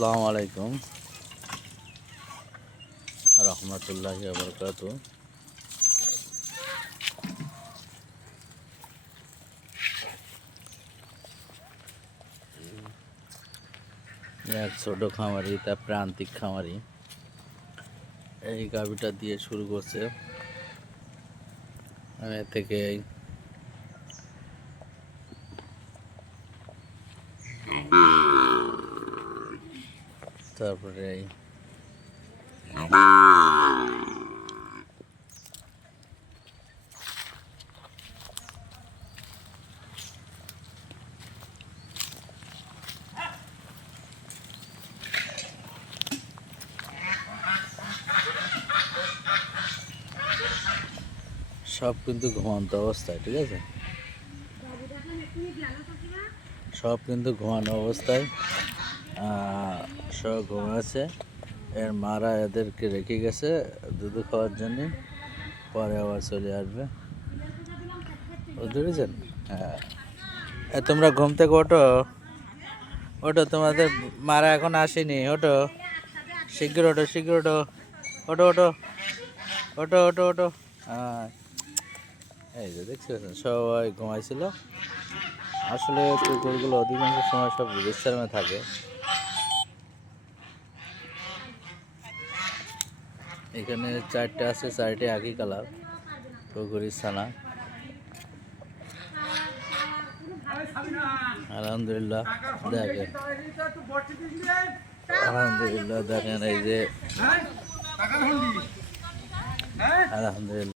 আসসালামু আলাইকুম রহমতুল্লাহি ওয়া বারাকাতুহু। এক ছোট খামারি, তা প্রান্তিক খামারি এই গাভিটা দিয়ে শুরু করছে। এ থেকে তারপরে সব কিন্তু ঘুমান্ত অবস্থায়, ঠিক আছে, সব কিন্তু ঘুমানো অবস্থায়, সব ঘুমাচ্ছে। এর মারা এদেরকে রেখে গেছে দুধ খাওয়ার জন্যে, পরে আবার চলে আসবে। বুঝতে পেরেছেন? হ্যাঁ, তোমরা ঘুম থেকে ওঠো, ওঠো, তোমাদের মারা এখন আসেনি, ওঠো, শীঘ্র ওঠো, শীঘ্র ওঠো, ওঠো, ওঠো, ওঠো, ওঠো, ওঠো। হ্যাঁ, এই যে দেখতে পাচ্ছেন সবাই ঘুমাইছিল। আসলে কুকুরগুলো অধিকাংশ সময় সব বিশ্রামে থাকে। এখানে চারটে আছে, চারটে একই কালার, কুকুরের ছানা। আলহামদুলিল্লাহ দেখেন, আলহামদুলিল্লাহ দেখেন, এই যে আলহামদুলিল্লাহ।